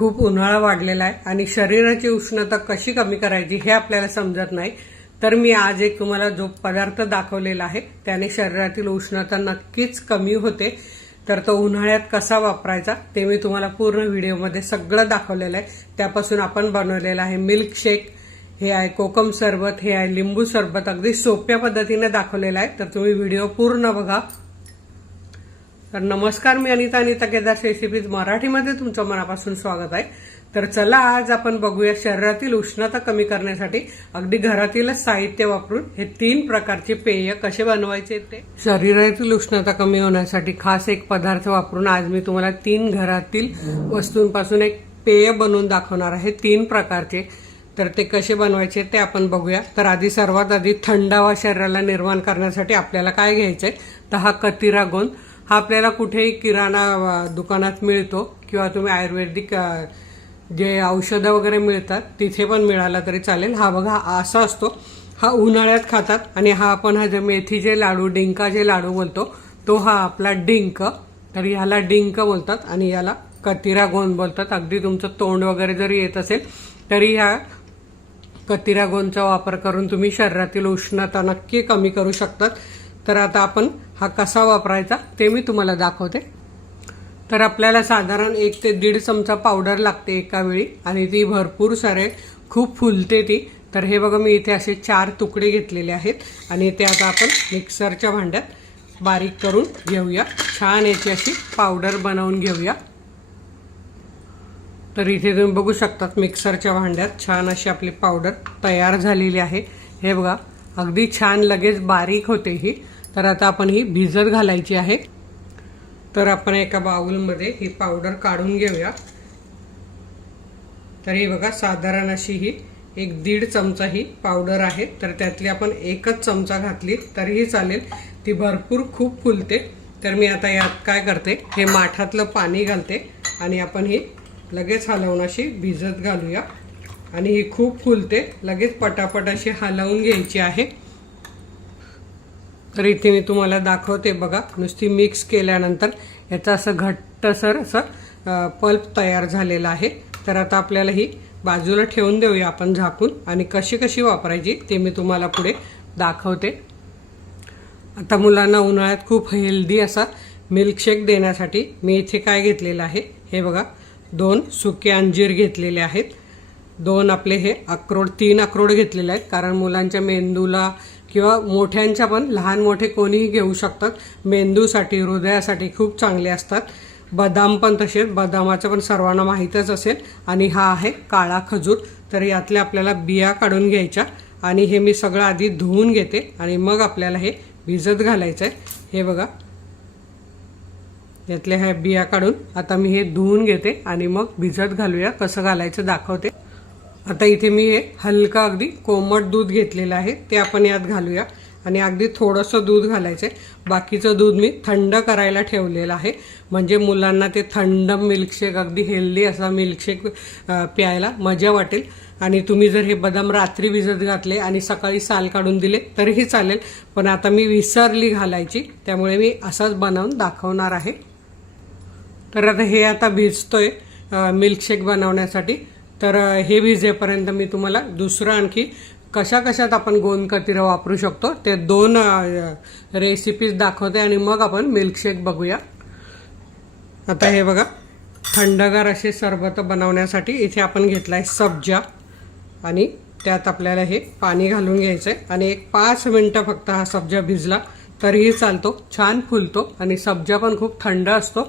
खूप उन्हाळा वाढलेला आहे आणि शरीराची उष्णता कशी कमी करायची हे आपल्याला समजत नाही। तर मी आज एक तुम्हाला जो पदार्थ दाखवलेला आहे त्याने शरीरातील उष्णता नक्कीच कमी होते। तर तो उन्हाळ्यात कसा वापरायचा ते मी तुम्हाला पूर्ण व्हिडिओमध्ये सगळं दाखवलेलं आहे। त्यापासून आपण बनवलेला आहे मिल्क शेक, हे आहे कोकम सरबत, हे आहे लिंबू सरबत। अगदी सोप्या पद्धतीने दाखवलेला आहे, तर तुम्ही व्हिडिओ पूर्ण बघा। तर नमस्कार, मी अनिता केदार रेसिपीज मराठीमध्ये तुमचं मनापासून स्वागत आहे। तर चला आज आपण बघूया शरीरातील उष्णता कमी करण्यासाठी अगदी घरातीलच साहित्य वापरून हे 3 प्रकारचे पेय कसे बनवायचे ते। शरीरातील उष्णता कमी होण्यासाठी खास एक पदार्थ वापरून आज मी तुम्हाला 3 घरातील वस्तूंपासून एक पेय बनवून दाखवणार आहे, 3 प्रकारचे। तर ते कसे बनवायचे ते आपण बघूया। तर सर्वात आधी थंडावा शरीराला निर्माण करण्यासाठी आपल्याला काय घ्यायचंय तर हा कतिरा गोंद। हा आपल्याला कुठेही किराणा दुकानात मिळतो किंवा तुम्ही आयुर्वेदिक जे औषधं वगैरे मिळतात तिथे पण मिळाला तरी चालेल। हा बघा असा असतो, हा उन्हाळ्यात खातात। आणि हा आपण हा जे मेथीचे लाडू, डिंकाचे लाडू बोलतो तो हा आपला डिंक। तर ह्याला डिंक बोलतात आणि याला कतिरा गोंद बोलतात। अगदी तुमचं तोंड वगैरे जरी येत असेल तरी ह्या कतिरा गोंदचा वापर करून तुम्ही शरीरातील उष्णता नक्की कमी करू शकतात। तर आता आपण हा कसा वापरायचा ते मी तुम्हाला दाखवते। तर आपल्याला साधारण 1 ते 1.5 चमचा पावडर लागते एका वेळी आणि ती भरपूर सारे खूप फुलते ती। तर हे बघा मी इथे असे 4 तुकडे घेतलेले आहेत आणि ते आता आपण मिक्सरच्या भांड्यात बारीक करून घेऊया। छान याची अशी पावडर बनवून घेऊया। तर इथे तुम्ही बघू शकतात मिक्सरच्या भांड्यात छान अशी आपली पावडर तयार झालेली आहे। हे बघा अगदी छान लगेच बारीक होते ही। तर आता आपण ही भिजत घालायची आहे। तर आपण एका बाउलमध्ये ही पावडर काढून घेऊया। तर ही बघा साधारण अशी ही 1-1.5 चमचा ही पावडर आहे। तर त्यातली आपण 1च चमचा घातली तरीही चालेल, ती भरपूर खूप फुलते। तर मी आता यात काय करते, हे माठातलं पाणी घालते आणि आपण ही लगेच हलवून अशी भिजत घालूया। आणि ही खूप फुलते, लगेच पटापट अशी हलवून घ्यायची आहे। तर इथे मी तुम्हाला दाखवते बघा, नुसती मिक्स केल्यानंतर याचा असं घट्टसर असं पल्प तयार झालेला आहे। तर आता आपल्याला ही बाजूला ठेवून देऊया आपण झाकून, आणि कशी वापरायची ते मी तुम्हाला पुढे दाखवते। आता मुलांना उन्हाळ्यात खूप हेल्दी असा मिल्कशेक देण्यासाठी मी इथे काय घेतलेलं आहे, हे बघा 2 सुके अंजीर घेतलेले आहेत। 2 आपले हे अक्रोड, 3 अक्रोड घेतलेले आहेत, कारण मुलांच्या मेंदूला किंवा मोठ्यांच्या पण, लहान मोठे कोणीही घेऊ शकतात, मेंदूसाठी हृदयासाठी खूप चांगले असतात। बदाम पण तसेच, बदामाचं पण सर्वांना माहीतच असेल। आणि हा आहे काळा खजूर। तर यातल्या आपल्याला बिया काढून घ्यायच्या आणि हे मी सगळं आधी धुवून घेते आणि मग आपल्याला हे भिजत घालायचं आहे। हे बघा यातल्या ह्या बिया काढून आता मी हे धुवून घेते आणि मग भिजत घालूया। कसं घालायचं दाखवते। आता इथे मी हे हलका अगदी कोमट दूध घेतलेलं आहे, ते आपण यात घालूया आणि अगदी थोडंसं दूध घालायचं आहे। बाकीचं दूध मी थंड करायला ठेवलेलं आहे, म्हणजे मुलांना ते थंड मिल्कशेक, अगदी हेल्दी असा मिल्कशेक प्यायला मजा वाटेल। आणि तुम्ही जर हे बदाम रात्री भिजत घातले आणि सकाळी साल काढून दिले तरीही चालेल, पण आता मी विसरली घालायची, त्यामुळे मी असाच बनवून दाखवणार आहे। तर आता हे आता भिजतोय मिल्कशेक बनवण्यासाठी। तर हे भिजेपर्यंत मी तुम्हाला दुसरं आणखी कशात आपण गोंद कतिरा वापरू शकतो ते 2 रेसिपीज दाखवते आणि मग आपण मिल्कशेक बघूया। आता हे बघा थंडगार असे सरबत बनवण्यासाठी इथे आपण घेतलाय सब्जा आणि त्यात आपल्याला हे पाणी घालून घ्यायचंय आणि 5 मिनिटं फक्त हा सब्जा भिजला तरीही चालतो, छान फुलतो। आणि सब्जा पण खूप थंड असतो,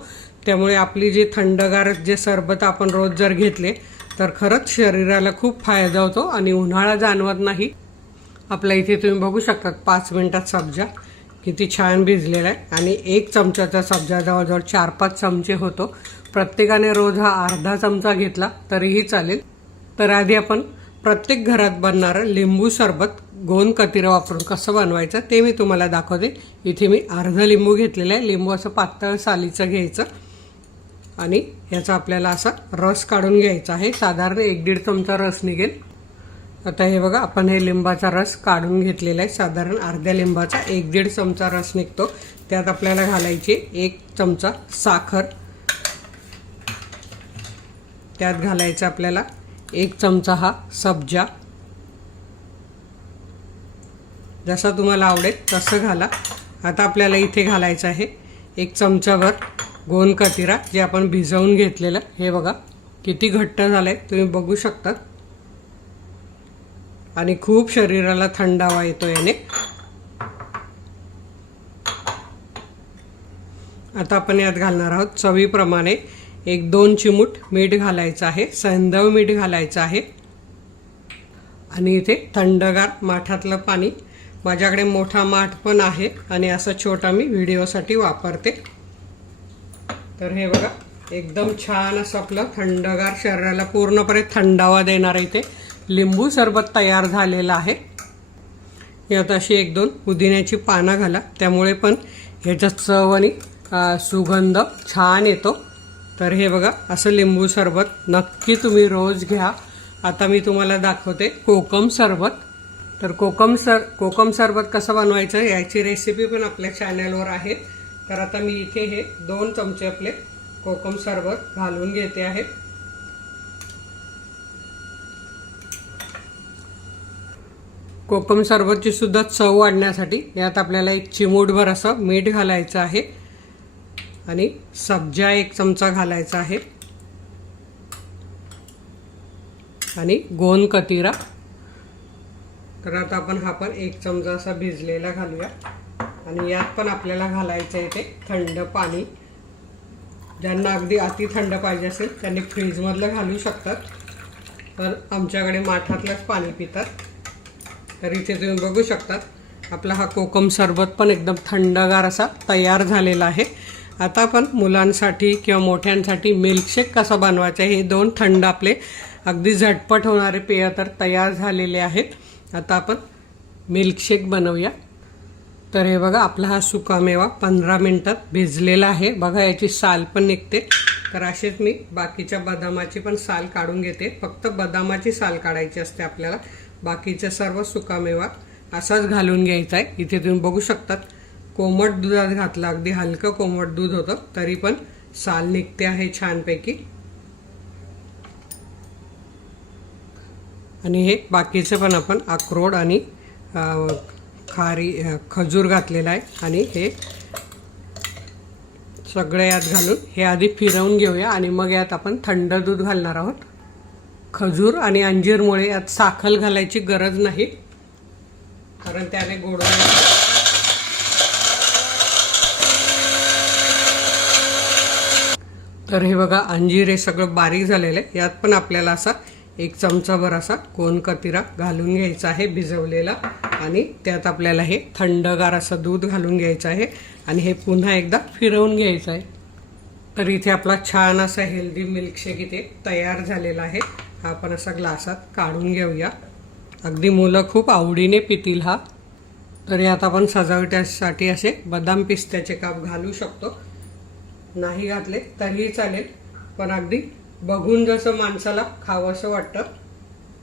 त्यामुळे आपली जी थंडगार जे सरबत आपण रोज जर घेतले तर खरंच शरीराला खूप फायदा होतो आणि उन्हाळा जाणवत नाही। आपल्या इथे तुम्ही बघू शकतात 5 मिनिटात सब्जा किती छान भिजलेला आहे। आणि 1 चमचाचा सब्जा जवळजवळ 4-5 चमचे होतो। प्रत्येकाने रोज हा अर्धा चमचा घेतला तरीही चालेल। तर आधी आपण प्रत्येक घरात बनणारं लिंबू सरबत गोंद कतिरा वापरून कसं बनवायचं ते मी तुम्हाला दाखवते। इथे मी अर्धा लिंबू घेतलेला आहे। लिंबू असं पातळ सालीचं घ्यायचं आणि याचा आपल्याला असा रस काढून घ्यायचा आहे। साधारण 1-1.5 चमचा रस निघेल। आता हे बघा आपण हे लिंबाचा रस काढून घेतलेला आहे, साधारण अर्ध्या लिंबाचा 1-1.5 चमचा रस निघतो। त्यात आपल्याला घालायची 1 चमचा साखर, त्यात घालायचा आपल्याला 1 चमचा हा सब्जा, जसा तुम्हाला आवडेल तसं घाला। आता आपल्याला इथे घालायचं आहे 1 चमचाभर गोंद कतिरा, जे आपण भिजवून घेतलेलं। हे बघा किती घट्ट झालंय, तुम्ही बघू शकता, आणि खूप शरीराला थंडावा येतो याने। आता आपण यात घालणार आहोत चवीप्रमाणे 1-2 चिमूट मीठ घालायचं आहे, सैंधव मीठ घालायचं आहे। आणि इथे थंडगार माठातलं पाणी, माझ्याकडे मोठा माठ पण आहे आणि असा छोटा मी व्हिडिओसाठी वापरते। तर हे बघा एकदम छान असं आपलं थंडगार, शरीराला पूर्णपणे थंडावा देणार इथे लिंबू सरबत तयार झालेला आहे। यात अशी 1-2 पुदिन्याची पानं घाला, त्यामुळे पण ह्याच्यात चव आणि सुगंध छान येतो। तर हे बघा असं लिंबू सरबत नक्की तुम्ही रोज घ्या। आता मी तुम्हाला दाखवते कोकम सरबत। तर कोकम सरबत कसं बनवायचं याची रेसिपी पण आपल्या चॅनलवर आहे। तर आता मी इथे हे 2 चमचे आपले कोकम सरबत घालून घेते आहे। कोकम सरबतची सुद्धा चव वाढण्यासाठी यात आपल्याला 1 चिमूटभर असं मीठ घालायचं आहे आणि सब्जा 1 चमचा घालायचा आहे आणि गोंद कतिरा। तर आता आपण हा पण 1 चमचा असा भिजलेला घालूया आणि यात पण आपल्याला घालायचं आहे ते थंड पाणी। ज्यांना अगदी अति थंड पाहिजे असेल त्यांनी फ्रीजमधलं घालू शकतात, तर आमच्याकडे माठातलंच पाणी पितात। तर इथे तुम्ही बघू शकतात आपला हा कोकम सरबत पण एकदम थंडगार असा तयार झालेला आहे। आता आपण मुलांसाठी किंवा मोठ्यांसाठी मिल्कशेक कसा बनवायचा हे 2 थंड आपले अगदी झटपट होणारे पेय तर तयार झालेले आहेत। आता आपण मिल्कशेक बनवूया। तर हे बघा आपला हा सुकामेवा 15 मिनिटात भिजलेला आहे। बघा याची साल पण निघते। तर असेच मी बाकीच्या बदामाची पण साल काढून घेते, फक्त बदामाची साल काढायची असते आपल्याला, बाकीचे सर्व सुकामेवा असाच घालून घ्यायचा आहे। इथे तुम्ही बघू शकतात कोमट दुधात घातलं, अगदी हलकं कोमट दूध होतं तरी पण साल निघते आहे छानपैकी। आणि हे बाकीचे पण आपण अक्रोड आणि खजूर घातलेला आहे आणि हे सगळे यात घालून हे आधी फिरवून घेऊया आणि मग यात आपण थंड दूध घालणार आहोत। खजूर आणि अंजीरमुळे यात साखर घालायची गरज नाही, कारण त्याने गोडवा। तर हे बघा अंजीर हे सगळं बारीक झालेलं आहे। यात पण आपल्याला असा 1 चमचाभर असा गोंद कतिरा घालून घ्यायचा आहे भिजवलेला, आणि त्यात आपल्याला हे थंडगार असं दूध घालून घ्यायचं आहे आणि हे पुन्हा एकदा फिरवून घ्यायचं आहे। तर इथे आपला छान असा हेल्दी मिल्कशेक इथे तयार झालेला आहे। हा आपण असा ग्लासात काढून घेऊया, अगदी मुलं खूप आवडीने पितील हा। तर यात आपण सजावटीसाठी असे बदाम पिस्त्याचे काप घालू शकतो, नाही घातले तरीही चालेल, पण अगदी बघून जसं माणसाला खावंसं वाटतं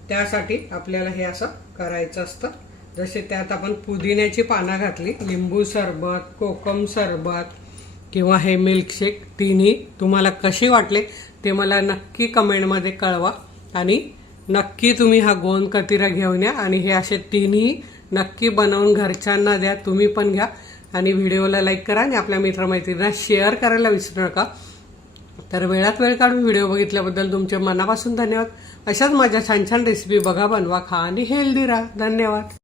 त्यासाठी आपल्याला हे असं करायचं असतं। जसे त्यात आपण पुदिन्याची पानं घातली, लिंबू सरबत, कोकम सरबत किंवा हे मिल्कशेक, तिन्ही तुम्हाला कशी वाटले ते मला नक्की कमेंटमध्ये कळवा। आणि नक्की तुम्ही हा गोंद कतिरा घेऊन या आणि हे असे तिन्ही नक्की बनवून घरच्यांना द्या, तुम्ही पण घ्या आणि व्हिडिओला लाईक करा आणि आपल्या मित्रमैत्रिणींना शेअर करायला विसरू नका। तर वेळात वेळ काढून व्हिडिओ बघितल्याबद्दल तुमचे मनापासून धन्यवाद। अशाच माझ्या छान छान रेसिपी बघा, बनवा, खा आणि हेल्दी राहा। धन्यवाद।